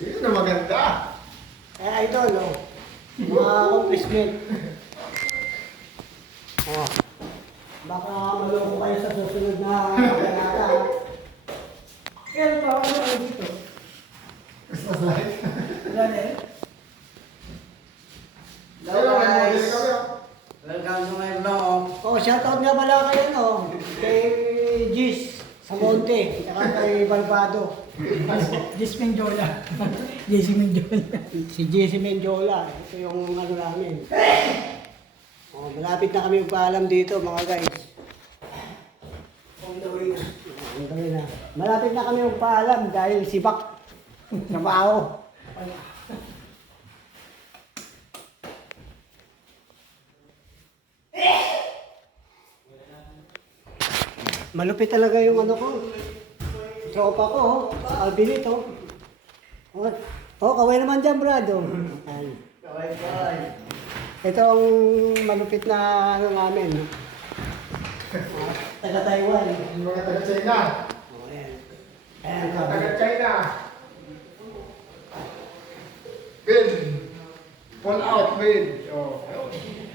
Yun na maganda. Idol, oh. Mga accomplishment. Oh. Baka maloko kayo sa susunod na kaganata. Kaya pa ako dito. Christmas light. Daniel? Hello, may model kami. Welcome to my vlog. Oh, shoutout nga pala kayo, no? Kay Gis sa Monte, saka kay Balbado. Jess Menjola. JC Menjola. Si Jesse Mendiola, ito yung ano namin. Oh, malapit na kami magpaalam dito, mga guys. On the way na. On the way na. Malapit na kami magpaalam dahil sibak. Trabaho. Malupit talaga yung ano ko. Tropa ko, oh. Alvin ito. Oh, kaway naman dyan, Brad. Oh. Ayan. Kaway. Ito ang malupit na ano namin. No? Taga Taiwan. Yung mga taga-China. Oh, ayan. Ayan, Mga sabi. taga-China. Bill. Pull out, Bill. Oh.